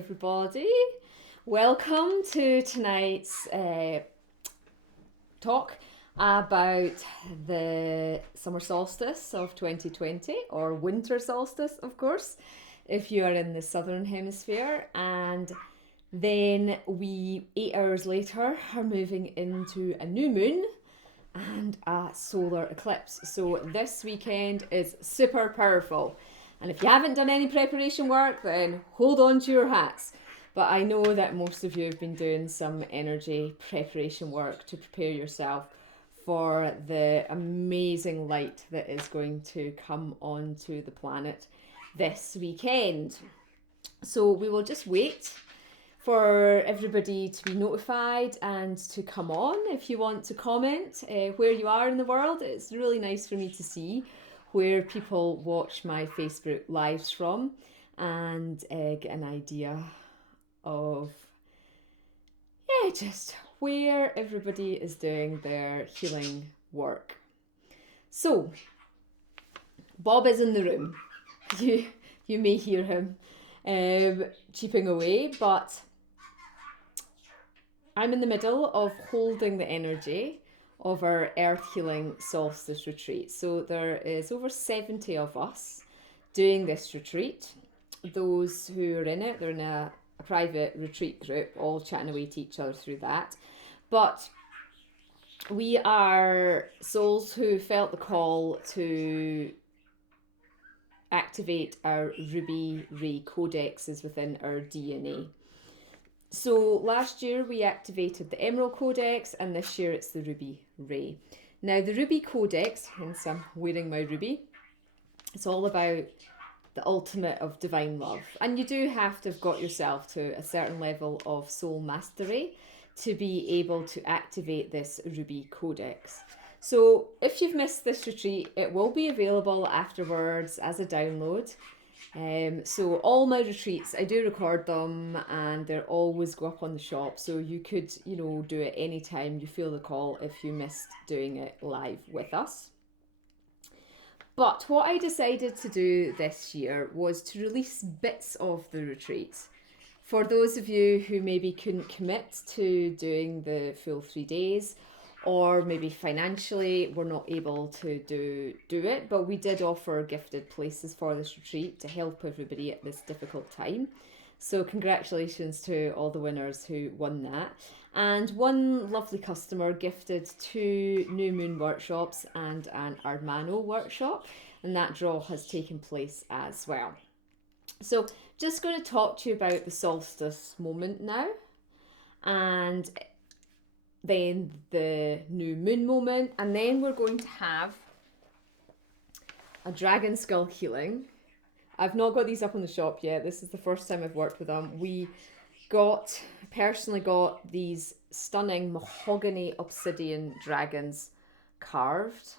everybody. Welcome to tonight's talk about the summer solstice of 2020, or winter solstice, of course, if you are in the southern hemisphere. And then we, 8 hours later, are moving into a new moon and a solar eclipse. So this weekend is super powerful. And if you haven't done any preparation work, then hold on to your hats. But I know that most of you have been doing some energy preparation work to prepare yourself for the amazing light that is going to come onto the planet this weekend. So we will just wait for everybody to be notified and to come on. If you want to comment where you are in the world, it's really nice for me to see where people watch my Facebook lives from and get an idea of just where everybody is doing their healing work. So Bob is in the room. You may hear him cheeping away, but I'm in the middle of holding the energy of our Earth Healing Solstice Retreat. So there is over 70 of us doing this retreat. Those who are in it, they're in a private retreat group, all chatting away to each other through that. But we are souls who felt the call to activate our ruby ray codexes within our DNA. So last year we activated the Emerald Codex, and this year it's the Ruby Ray. Now the Ruby Codex, hence I'm wearing my ruby, it's all about the ultimate of divine love. And you do have to have got yourself to a certain level of soul mastery to be able to activate this Ruby Codex. So if you've missed this retreat, it will be available afterwards as a download. So all my retreats, I do record them, and they always go up on the shop, so you could do it anytime you feel the call if you missed doing it live with us. But what I decided to do this year was to release bits of the retreat for those of you who maybe couldn't commit to doing the full 3 days, or maybe financially we're not able to do it, but we did offer gifted places for this retreat to help everybody at this difficult time. So congratulations to all the winners who won that. And one lovely customer gifted 2 new moon workshops and an Ardmano workshop, and that draw has taken place as well. So just going to talk to you about the solstice moment now, and then the new moon moment, and then we're going to have a dragon skull healing. I've not got these up on the shop yet. This is the first time I've worked with them. We personally got these stunning mahogany obsidian dragons carved,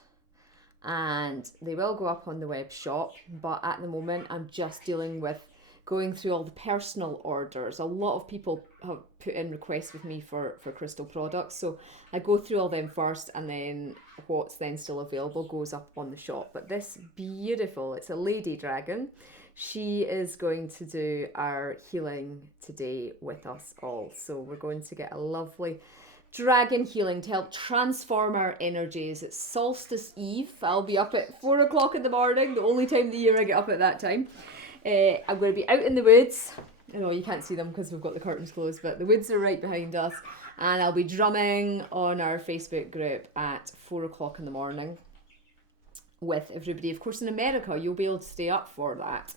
and they will go up on the web shop, but at the moment I'm just dealing with going through all the personal orders. A lot of people have put in requests with me for crystal products, so I go through all them first, and then what's then still available goes up on the shop. But this beautiful, it's a lady dragon, she is going to do our healing today with us all. So we're going to get a lovely dragon healing to help transform our energies. It's Solstice Eve. I'll be up at 4 o'clock in the morning, the only time of the year I get up at that time. I'm going to be out in the woods. I know you can't see them because we've got the curtains closed, but the woods are right behind us, and I'll be drumming on our Facebook group at 4 o'clock in the morning with everybody. Of course, in America, you'll be able to stay up for that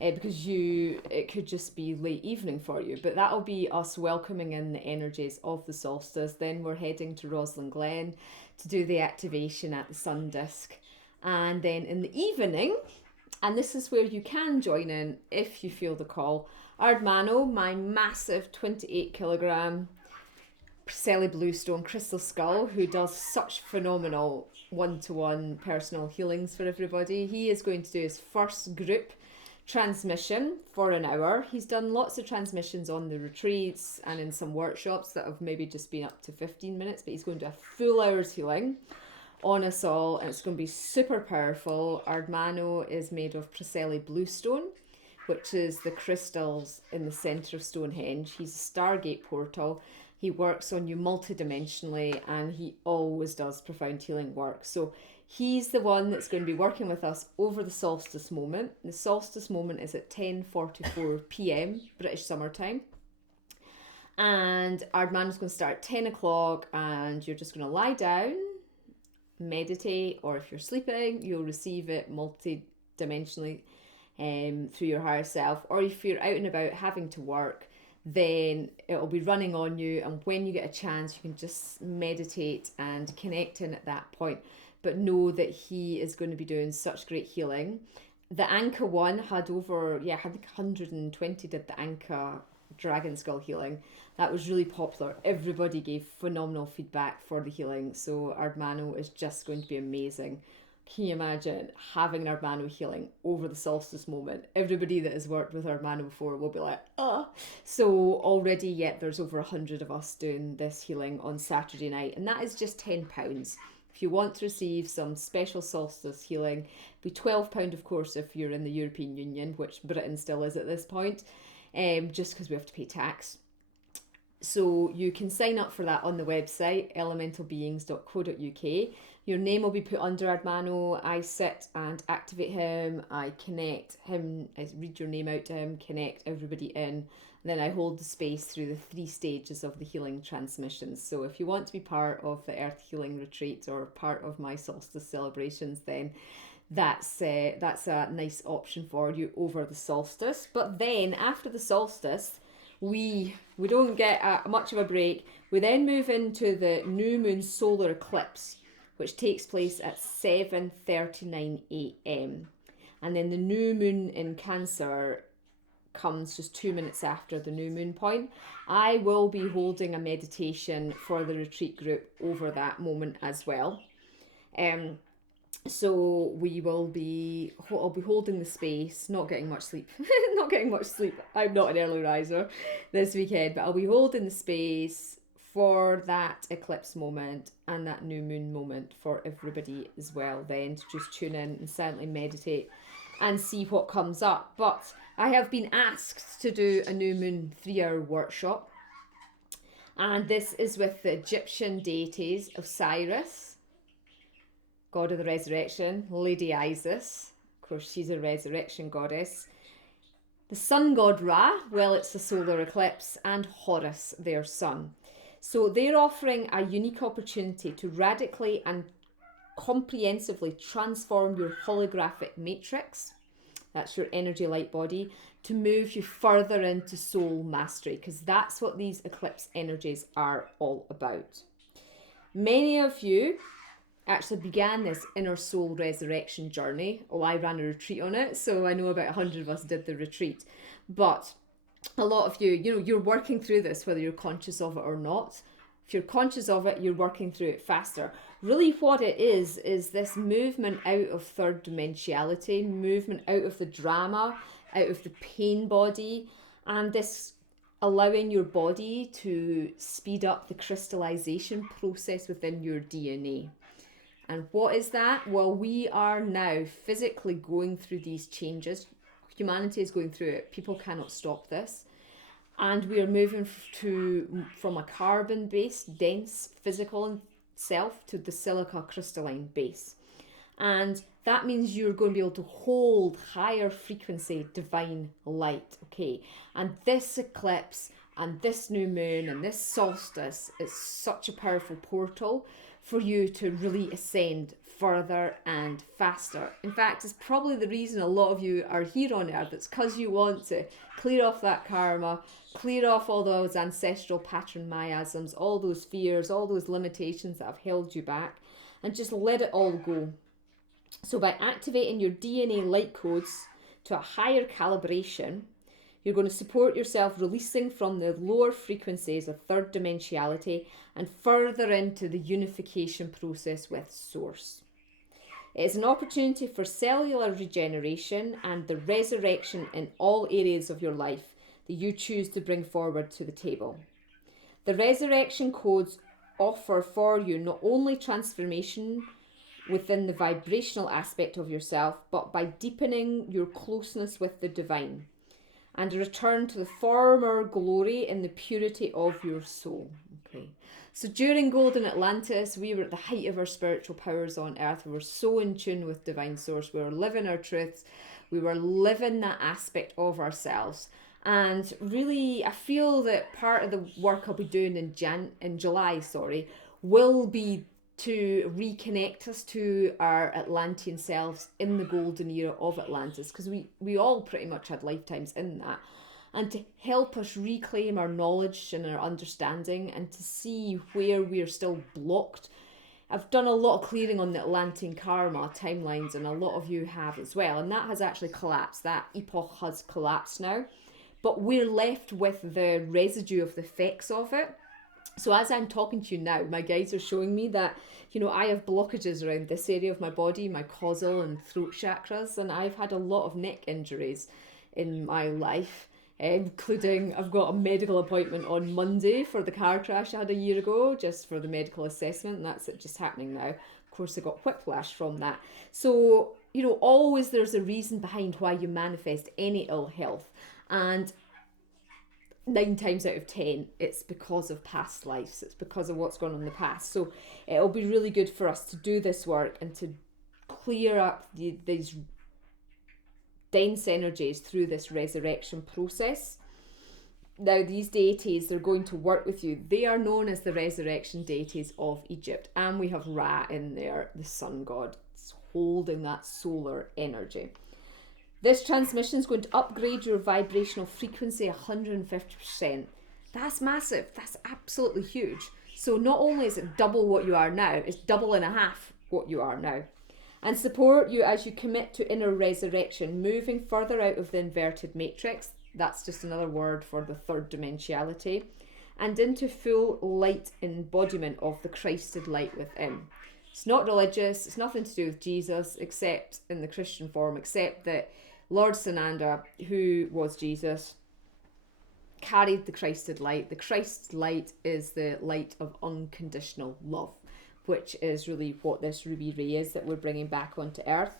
because it could just be late evening for you, but that'll be us welcoming in the energies of the solstice. Then we're heading to Roslyn Glen to do the activation at the sun disk, and then in the evening, and this is where you can join in if you feel the call, Ardmano, my massive 28 kilogram Priscilla Bluestone crystal skull, who does such phenomenal one-to-one personal healings for everybody. He is going to do his first group transmission for an hour. He's done lots of transmissions on the retreats and in some workshops that have maybe just been up to 15 minutes, but he's going to do a full hour's healing on us all, and it's going to be super powerful. Ardmano is made of Priscilla Bluestone, which is the crystals in the centre of Stonehenge. He's a Stargate portal. He works on you multidimensionally, and he always does profound healing work. So he's the one that's going to be working with us over the solstice moment. The solstice moment is at 10:44 p.m. British Summer Time. And Ardmano's going to start at 10 o'clock, and you're just going to lie down, meditate, or if you're sleeping, you'll receive it multi-dimensionally through your higher self. Or if you're out and about having to work, then it'll be running on you, and when you get a chance, you can just meditate and connect in at that point. But know that he is going to be doing such great healing. The Anka one had over, I think 120 did the Anka Dragon Skull healing. That was really popular. Everybody gave phenomenal feedback for the healing. So Ardmano is just going to be amazing. Can you imagine having an Ardmano healing over the solstice moment? Everybody that has worked with Ardmano before will be like, oh. So already, there's over 100 of us doing this healing on Saturday night. And that is just £10. If you want to receive some special solstice healing, it'll be £12, of course, if you're in the European Union, which Britain still is at this point, just because we have to pay tax. So you can sign up for that on the website, elementalbeings.co.uk. Your name will be put under Ardmano. I sit and activate him. I connect him. I read your name out to him, connect everybody in. And then I hold the space through the 3 stages of the healing transmissions. So if you want to be part of the Earth Healing Retreat or part of my solstice celebrations, then that's a nice option for you over the solstice. But then after the solstice, we don't get much of a break. We then move into the new moon solar eclipse, which takes place at 7:39 a.m. And then the new moon in Cancer comes just 2 minutes after the new moon point. I will be holding a meditation for the retreat group over that moment as well. So I'll be holding the space, not getting much sleep. I'm not an early riser this weekend, but I'll be holding the space for that eclipse moment and that new moon moment for everybody as well, then to just tune in and silently meditate and see what comes up. But I have been asked to do a new moon 3-hour workshop, and this is with the Egyptian deities: Osiris, god of the resurrection; Lady Isis, of course she's a resurrection goddess; the sun god Ra, well, it's a solar eclipse; and Horus, their son. So they're offering a unique opportunity to radically and comprehensively transform your holographic matrix, that's your energy light body, to move you further into soul mastery, because that's what these eclipse energies are all about. Many of you actually began this inner soul resurrection journey. I ran a retreat on it, so I know about 100 of us did the retreat. But a lot of you, you're working through this, whether you're conscious of it or not. If you're conscious of it, you're working through it faster. Really what it is this movement out of third dimensionality, movement out of the drama, out of the pain body, and this allowing your body to speed up the crystallization process within your DNA. And what is that? Well, we are now physically going through these changes. Humanity is going through it. People cannot stop this. And we are moving from a carbon-based, dense, physical self to the silica crystalline base. And that means you're going to be able to hold higher frequency divine light, okay? And this eclipse and this new moon and this solstice is such a powerful portal for you to really ascend further and faster. In fact, it's probably the reason a lot of you are here on Earth. It's because you want to clear off that karma, clear off all those ancestral pattern miasms, all those fears, all those limitations that have held you back, and just let it all go. So by activating your DNA light codes to a higher calibration, you're going to support yourself releasing from the lower frequencies of third dimensionality and further into the unification process with Source. It is an opportunity for cellular regeneration and the resurrection in all areas of your life that you choose to bring forward to the table. The resurrection codes offer for you not only transformation within the vibrational aspect of yourself, but by deepening your closeness with the divine. and a return to the former glory in the purity of your soul. Okay. So during Golden Atlantis, we were at the height of our spiritual powers on earth. We were so in tune with Divine Source. We were living our truths. We were living that aspect of ourselves. And really, I feel that part of the work I'll be doing in July, will be to reconnect us to our Atlantean selves in the golden era of Atlantis, because we all pretty much had lifetimes in that, and to help us reclaim our knowledge and our understanding, and to see where we are still blocked. I've done a lot of clearing on the Atlantean karma timelines, and a lot of you have as well, and that has actually collapsed. That epoch has collapsed now, but we're left with the residue of the effects of it. So as I'm talking to you now, my guides are showing me that, I have blockages around this area of my body, my causal and throat chakras, and I've had a lot of neck injuries in my life, including I've got a medical appointment on Monday for the car crash I had a year ago, just for the medical assessment, and that's just happening now. Of course, I got whiplash from that. So, always there's a reason behind why you manifest any ill health, and 9 times out of 10, it's because of past lives. It's because of what's gone on in the past. So it'll be really good for us to do this work and to clear up these dense energies through this resurrection process. Now, these deities, they're going to work with you. They are known as the resurrection deities of Egypt. And we have Ra in there, the sun god, holding that solar energy. This transmission is going to upgrade your vibrational frequency 150%. That's massive. That's absolutely huge. So not only is it double what you are now, it's double and a half what you are now. And support you as you commit to inner resurrection, moving further out of the inverted matrix. That's just another word for the third dimensionality. And into full light embodiment of the Christed light within. It's not religious. It's nothing to do with Jesus, except in the Christian form, except that Lord Sananda, who was Jesus, carried the Christed light. The Christed light is the light of unconditional love, which is really what this ruby ray is that we're bringing back onto earth.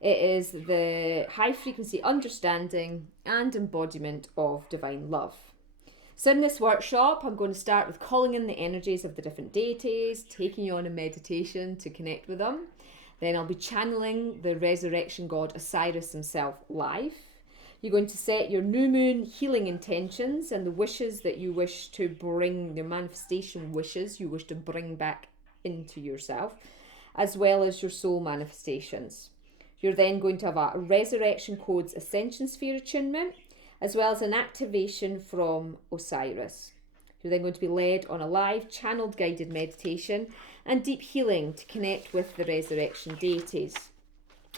It is the high frequency understanding and embodiment of divine love. So in this workshop, I'm going to start with calling in the energies of the different deities, taking you on a meditation to connect with them. Then I'll be channeling the resurrection god Osiris himself live. You're going to set your new moon healing intentions and the wishes that you wish to bring, your manifestation wishes you wish to bring back into yourself, as well as your soul manifestations. You're then going to have a resurrection codes ascension sphere attunement, as well as an activation from Osiris. You're then going to be led on a live channeled guided meditation and deep healing to connect with the resurrection deities.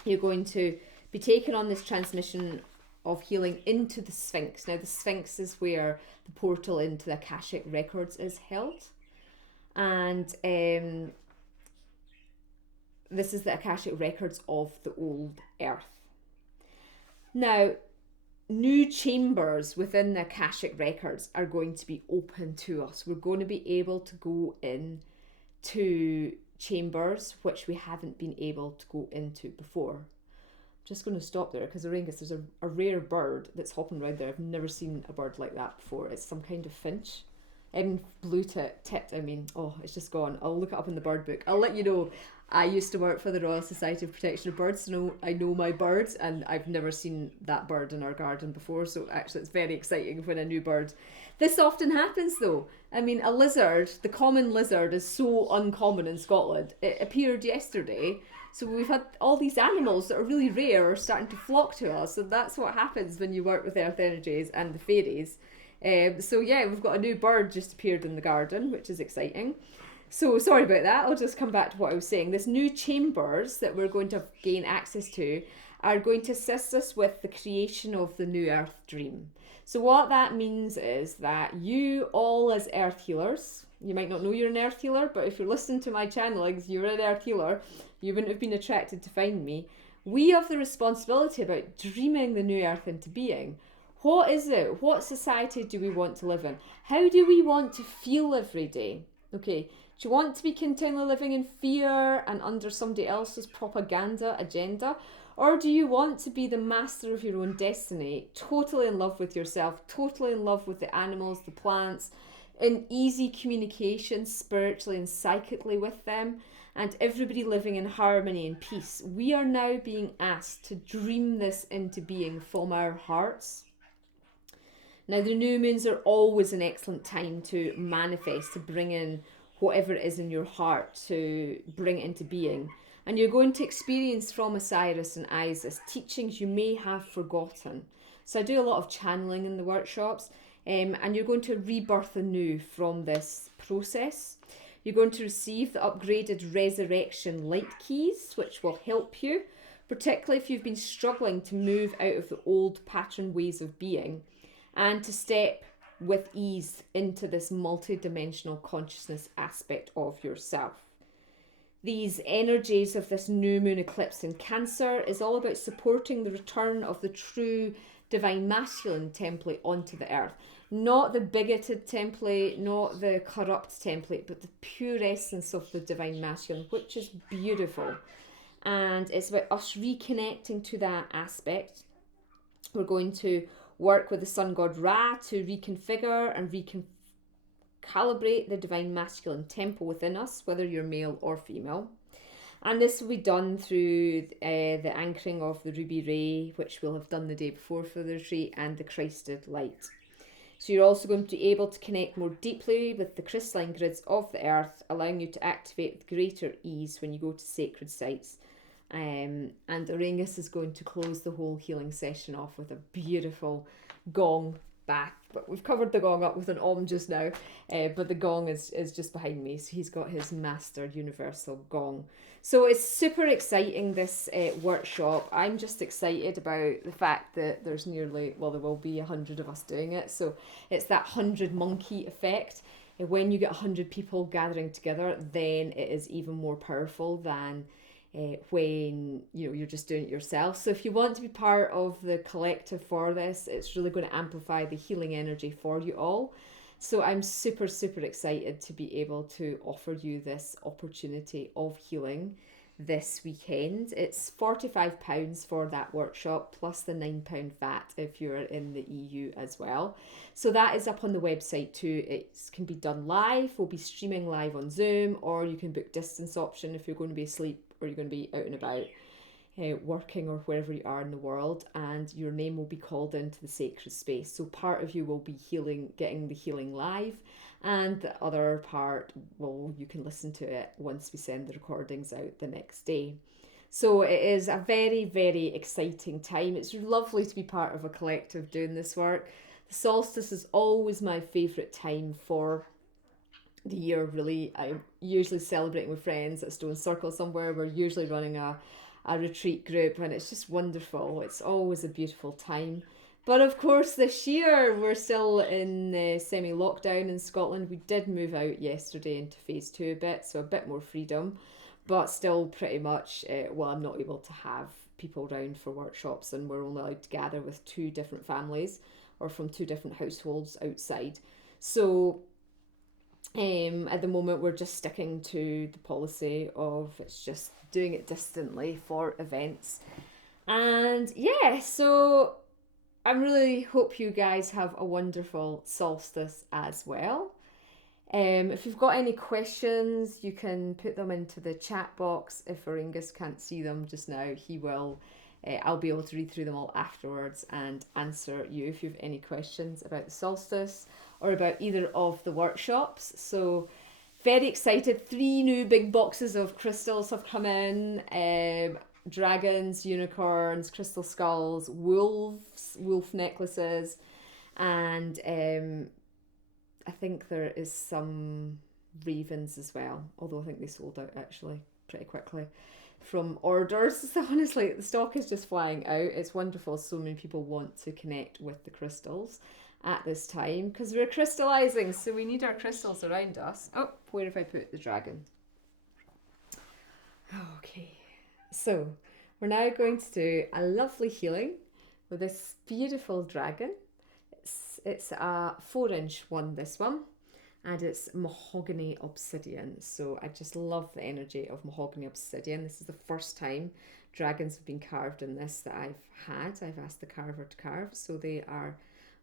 You're going to be taken on this transmission of healing into the Sphinx. Now the Sphinx is where the portal into the Akashic records is held. And this is the Akashic records of the old earth. Now, new chambers within the Akashic records are going to be open to us. We're going to be able to go in to chambers which we haven't been able to go into before. I'm just going to stop there because Auraengus, there's a rare bird that's hopping around there. I've never seen a bird like that before. It's some kind of finch. Blue-tipped, it's just gone. I'll look it up in the bird book. I'll let you know. I used to work for the Royal Society of Protection of Birds, so I know my birds, and I've never seen that bird in our garden before, so actually it's very exciting when a new bird. This often happens though. A lizard, the common lizard, is so uncommon in Scotland. It appeared yesterday, so we've had all these animals that are really rare are starting to flock to us, so that's what happens when you work with earth energies and the fairies. We've got a new bird just appeared in the garden, which is exciting. So sorry about that. I'll just come back to what I was saying. This new chambers that we're going to gain access to are going to assist us with the creation of the new earth dream. So what that means is that you all as earth healers, you might not know you're an earth healer, but if you're listening to my channelings, you're an earth healer, you wouldn't have been attracted to find me. We have the responsibility about dreaming the new earth into being. What is it? What society do we want to live in? How do we want to feel every day? Okay, do you want to be continually living in fear and under somebody else's propaganda agenda? Or do you want to be the master of your own destiny, totally in love with yourself, totally in love with the animals, the plants, in easy communication spiritually and psychically with them, and everybody living in harmony and peace? We are now being asked to dream this into being from our hearts. Now, the new moons are always an excellent time to manifest, to bring in whatever it is in your heart, to bring it into being. And you're going to experience from Osiris and Isis teachings you may have forgotten. So I do a lot of channeling in the workshops, and you're going to rebirth anew from this process. You're going to receive the upgraded resurrection light keys, which will help you, particularly if you've been struggling to move out of the old pattern ways of being, and to step with ease into this multi-dimensional consciousness aspect of yourself. These energies of this new moon eclipse in Cancer is all about supporting the return of the true divine masculine template onto the earth. Not the bigoted template, not the corrupt template, but the pure essence of the divine masculine, which is beautiful. And it's about us reconnecting to that aspect. We're going to work with the sun god Ra to reconfigure and recalibrate the divine masculine temple within us, whether you're male or female. And this will be done through the anchoring of the ruby ray, which we'll have done the day before for the retreat, and the Christed light. So you're also going to be able to connect more deeply with the crystalline grids of the earth, allowing you to activate with greater ease when you go to sacred sites. And Auraengus is going to close the whole healing session off with a beautiful gong back. But we've covered the gong up with an om just now, but the gong is just behind me. So he's got his master universal gong. So it's super exciting, this workshop. I'm just excited about the fact that there's nearly, well, there will be 100 of us doing it. So it's that 100 monkey effect. When you get 100 people gathering together, then it is even more powerful than when you're just doing it yourself. So if you want to be part of the collective for this, it's really going to amplify the healing energy for you all. So I'm super, super excited to be able to offer you this opportunity of healing this weekend. It's £45 for that workshop, plus the £9 VAT if you're in the EU as well. So that is up on the website too. It can be done live. We'll be streaming live on Zoom, or you can book distance option if you're going to be asleep or you're going to be out and about working or wherever you are in the world, and your name will be called into the sacred space. So part of you will be getting the healing live, and the other part, well, you can listen to it once we send the recordings out the next day. So it is a very, very exciting time. It's lovely to be part of a collective doing this work. The solstice is always my favourite time for the year, really. I'm usually celebrating with friends at Stone Circle somewhere. We're usually running a retreat group, and it's just wonderful. It's always a beautiful time. But of course, this year we're still in semi-lockdown in Scotland. We did move out yesterday into phase 2 a bit, so a bit more freedom, but still pretty much, I'm not able to have people around for workshops, and we're only allowed to gather with 2 different families or from 2 different households outside. So at the moment, we're just sticking to the policy of it's just doing it distantly for events. And yeah, so I really hope you guys have a wonderful solstice as well. If you've got any questions, you can put them into the chat box. If Auraengus can't see them just now, he will. I'll be able to read through them all afterwards and answer you if you have any questions about the solstice or about either of the workshops. So very excited. 3 new big boxes of crystals have come in. Dragons, unicorns, crystal skulls, wolf necklaces, and I think there is some ravens as well, although I think they sold out actually pretty quickly from orders. So honestly, the stock is just flying out. It's wonderful. So many people want to connect with the crystals at this time because we're crystallizing, so we need our crystals around us. Oh, where have I put the dragon? Okay, so we're now going to do a lovely healing with this beautiful dragon. It's a 4-inch one, this one, and it's mahogany obsidian. So I just love the energy of mahogany obsidian. This is the first time dragons have been carved in this that I've had. I've asked the carver to carve, so they are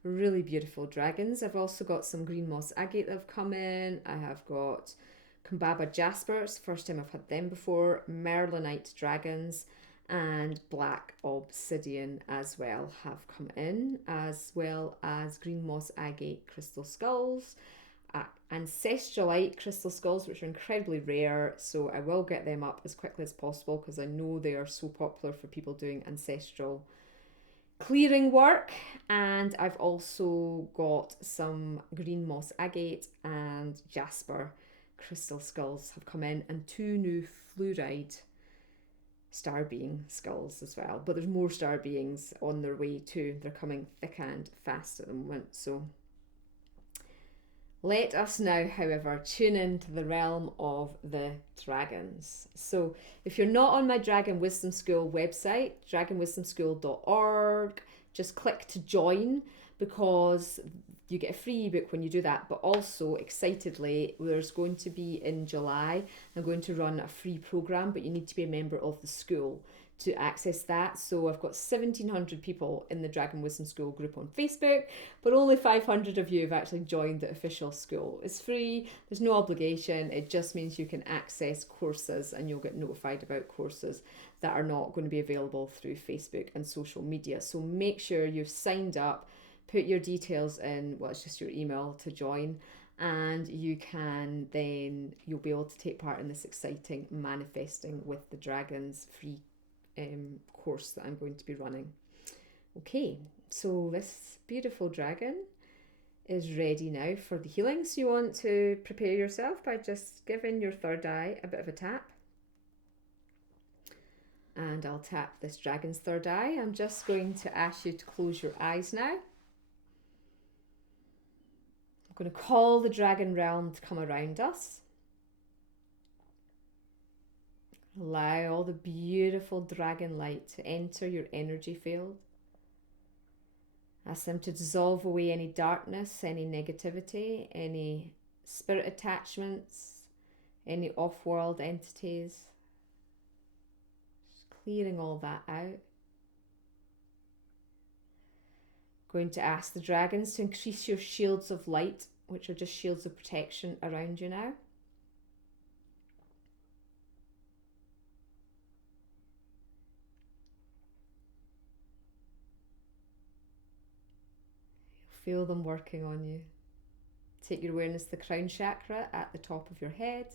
really beautiful dragons. I've also got some green moss agate that have come in. I have got Kumbaba jaspers, first time I've had them before, Merlinite dragons, and black obsidian as well have come in, as well as green moss agate crystal skulls, ancestralite crystal skulls, which are incredibly rare, so I will get them up as quickly as possible because I know they are so popular for people doing ancestral clearing work. And I've also got some green moss agate and jasper crystal skulls have come in, and 2 new fluoride star being skulls as well, but there's more star beings on their way too. They're coming thick and fast at the moment. So let us now, however, tune into the realm of the dragons. So if you're not on my Dragon Wisdom School website, dragonwisdomschool.org, just click to join, because you get a free ebook when you do that. But also, excitedly, there's going to be in July, I'm going to run a free program, but you need to be a member of the school to access that. So I've got 1,700 people in the Dragon Wisdom School group on Facebook, but only 500 of you have actually joined the official school. It's free, there's no obligation, it just means you can access courses and you'll get notified about courses that are not going to be available through Facebook and social media. So make sure you've signed up, put your details in, well, it's just your email to join, and you can then, you'll be able to take part in this exciting Manifesting with the Dragons free course that I'm going to be running. Okay, so this beautiful dragon is ready now for the healing. So you want to prepare yourself by just giving your third eye a bit of a tap. And I'll tap this dragon's third eye. I'm just going to ask you to close your eyes now. I'm going to call the dragon realm to come around us. Allow all the beautiful dragon light to enter your energy field. Ask them to dissolve away any darkness, any negativity, any spirit attachments, any off-world entities. Just clearing all that out. Going to ask the dragons to increase your shields of light, which are just shields of protection around you now. Feel them working on you. Take your awareness to the crown chakra at the top of your head.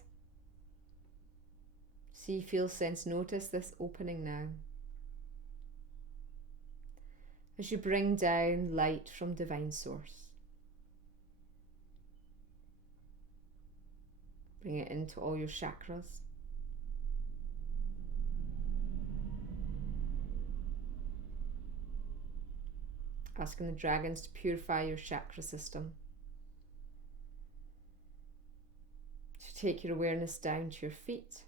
See, feel, sense, notice this opening now. As you bring down light from Divine Source. Bring it into all your chakras. Asking the dragons to purify your chakra system. To take your awareness down to your feet.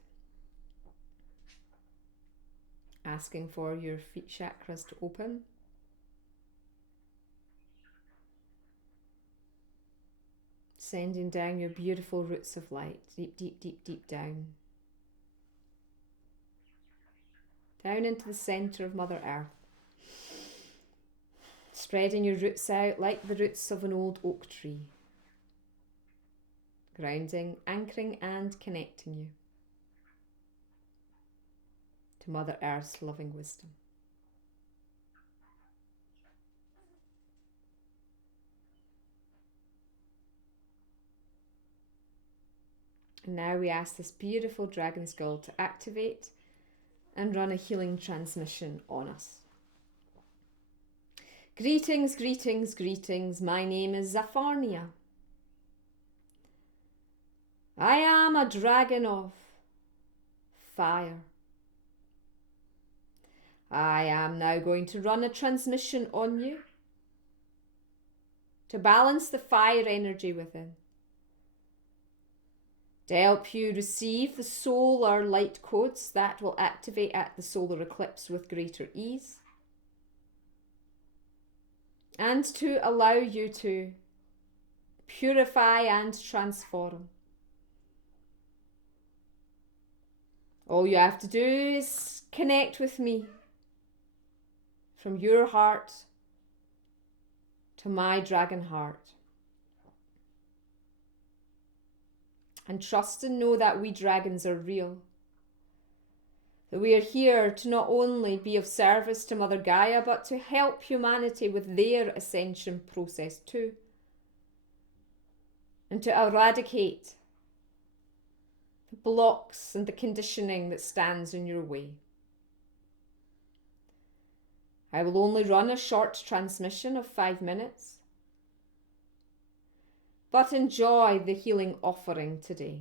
Asking for your feet chakras to open. Sending down your beautiful roots of light, deep, deep, deep, deep down. Down into the centre of Mother Earth. Spreading your roots out like the roots of an old oak tree. Grounding, anchoring and connecting you to Mother Earth's loving wisdom. And now we ask this beautiful dragon skull to activate and run a healing transmission on us. Greetings, greetings, greetings. My name is Zapharnia. I am a dragon of fire. I am now going to run a transmission on you to balance the fire energy within, to help you receive the solar light codes that will activate at the solar eclipse with greater ease, and to allow you to purify and transform All you have to do is connect with me from your heart to my dragon heart. And trust and know that we dragons are real. That we are here to not only be of service to Mother Gaia, but to help humanity with their ascension process too. And to eradicate the blocks and the conditioning that stands in your way. I will only run a short transmission of 5 minutes, but enjoy the healing offering today.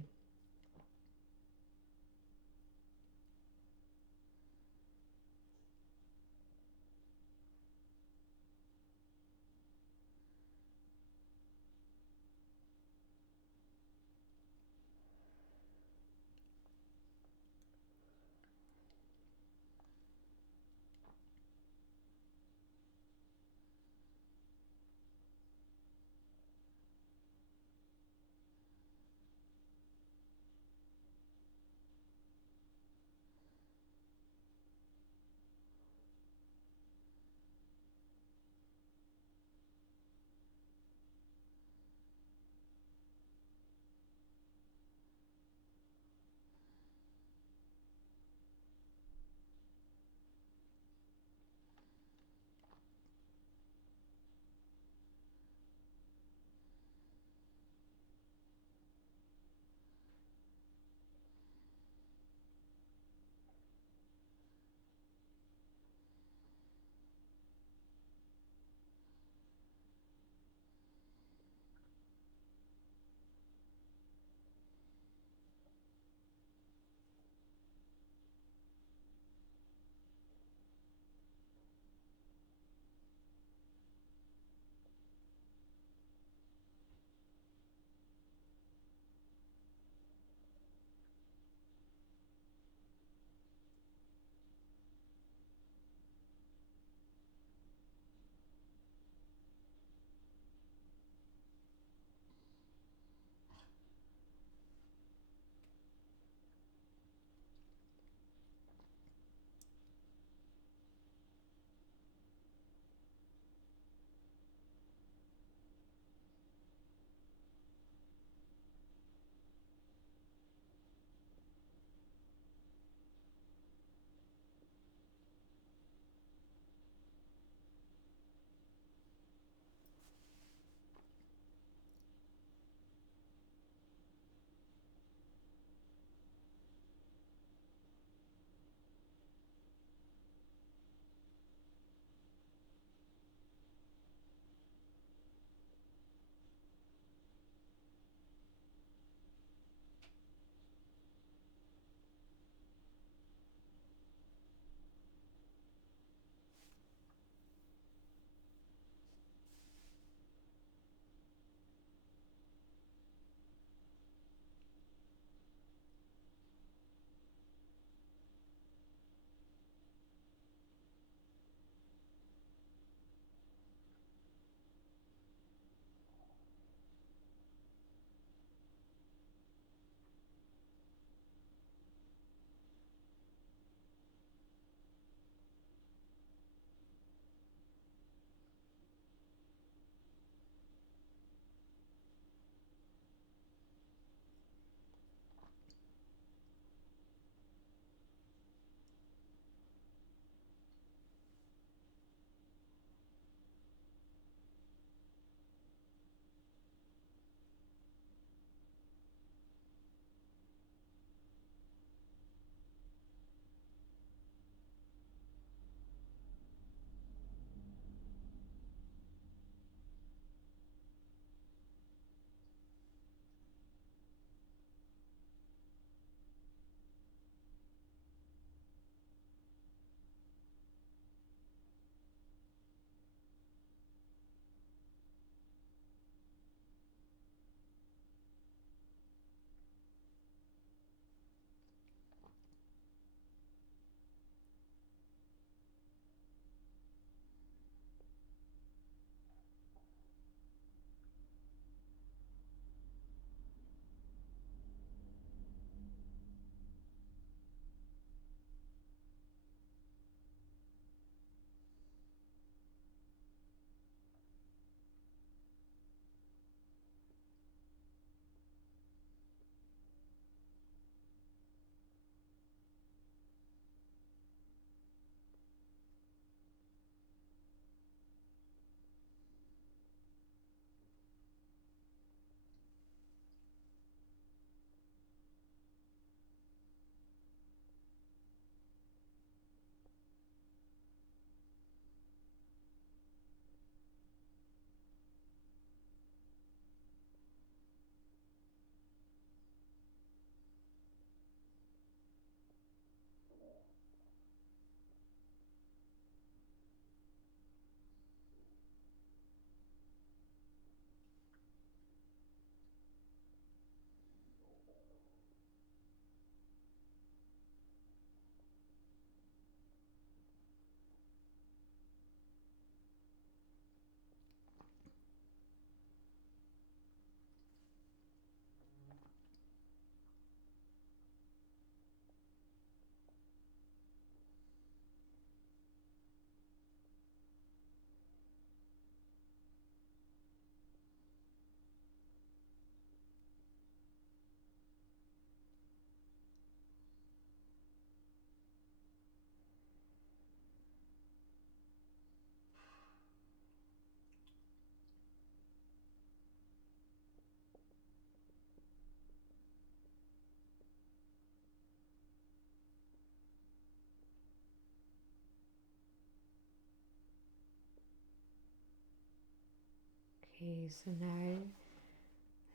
Okay, so now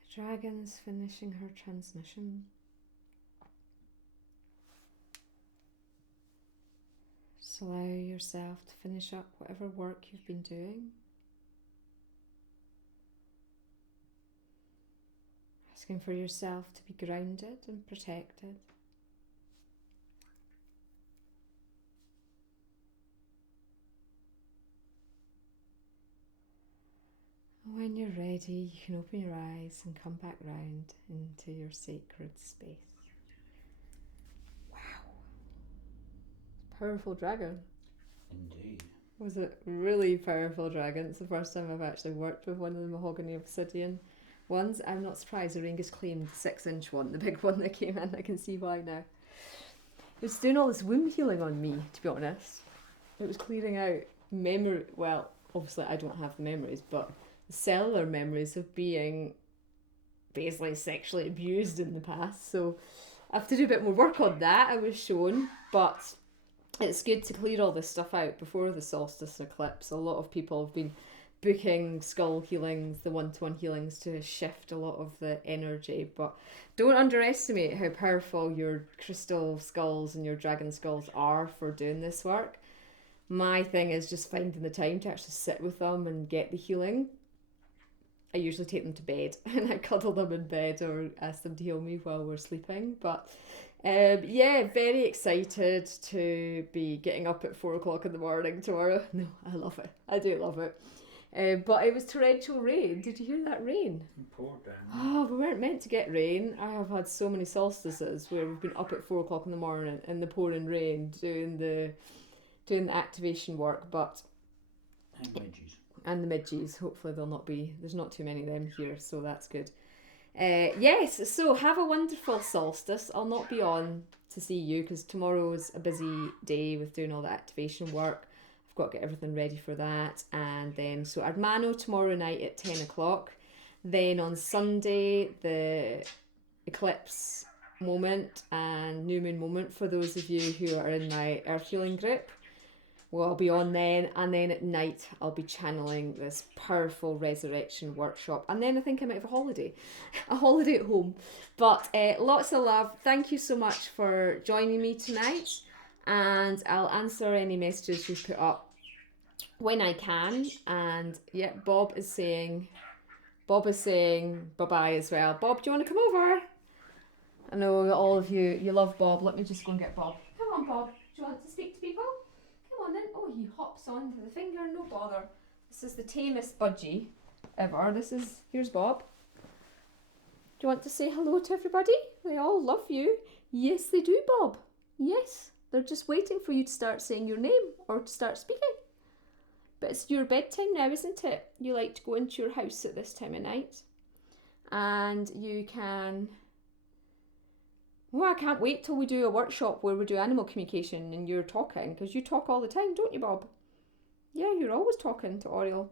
the dragon's finishing her transmission. Just allow yourself to finish up whatever work you've been doing. Asking for yourself to be grounded and protected. When you're ready, you can open your eyes and come back round into your sacred space. Wow. Powerful dragon. Indeed. Was a really powerful dragon. It's the first time I've actually worked with one of the mahogany obsidian ones. I'm not surprised Auraengus claimed the 6-inch one, the big one that came in. I can see why now. It was doing all this womb healing on me, to be honest. It was clearing out memory. Well, obviously I don't have the memories, but cellular memories of being basically sexually abused in the past, so I have to do a bit more work on that, I was shown, but it's good to clear all this stuff out before the solstice eclipse. A lot of people have been booking skull healings, the one-to-one healings, to shift a lot of the energy, but don't underestimate how powerful your crystal skulls and your dragon skulls are for doing this work. My thing is just finding the time to actually sit with them and get the healing. I usually take them to bed and I cuddle them in bed or ask them to heal me while we're sleeping. But yeah, very excited to be getting up at 4 o'clock in the morning tomorrow. No, I love it. I do love it. But it was torrential rain. Did you hear that rain? Poor Dan. Oh, we weren't meant to get rain. I have had so many solstices where we've been up at 4 o'clock in the morning in the pouring rain doing the activation work, but And wedgies. and the midges, hopefully there's not too many of them here, so that's good. Yes, so have a wonderful solstice. I'll not be on to see you because tomorrow's a busy day with doing all the activation work. I've got to get everything ready for that, and then so Ardmano tomorrow night at 10 o'clock. Then on Sunday the eclipse moment and new moon moment for those of you who are in my earth healing group. Well, I'll be on then, and then at night I'll be channeling this powerful resurrection workshop, and then I think I might have a holiday at home. But lots of love. Thank you so much for joining me tonight, and I'll answer any messages you've put up when I can. And yeah, Bob is saying bye-bye as well. Bob, do you want to come over? I know all of you love Bob. Let me just go and get Bob. Come on, Bob. Do you want to speak to people? Come on then. Oh, he hops onto the finger, no bother. This is the tamest budgie ever. Here's Bob. Do you want to say hello to everybody? They all love you. Yes, they do, Bob. Yes, they're just waiting for you to start saying your name or to start speaking. But it's your bedtime now, isn't it? You like to go into your house at this time of night. And you can... Well, I can't wait till we do a workshop where we do animal communication and you're talking, because you talk all the time, don't you, Bob? Yeah, you're always talking to Auriel.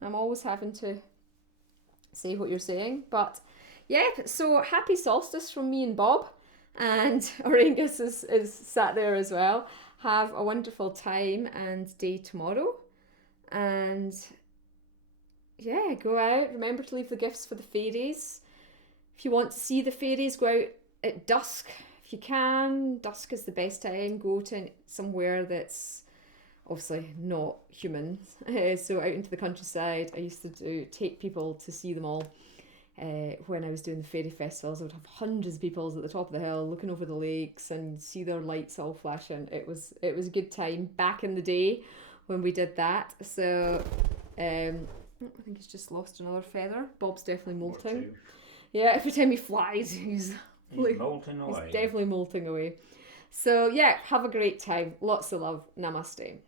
I'm always having to say what you're saying. But yeah, so happy solstice from me and Bob. And Auraengus is sat there as well. Have a wonderful time and day tomorrow. And yeah, go out. Remember to leave the gifts for the fairies. If you want to see the fairies, go out at dusk if you can. Dusk is the best time. Go to somewhere that's obviously not human. So out into the countryside. I used to take people to see them all. When I was doing the fairy festivals, I would have hundreds of people at the top of the hill looking over the lakes and see their lights all flashing. It was a good time back in the day when we did that. So I think he's just lost another feather. Bob's definitely molting. Yeah, every time he flies, he's molting away. He's definitely molting away. So yeah, have a great time. Lots of love. Namaste.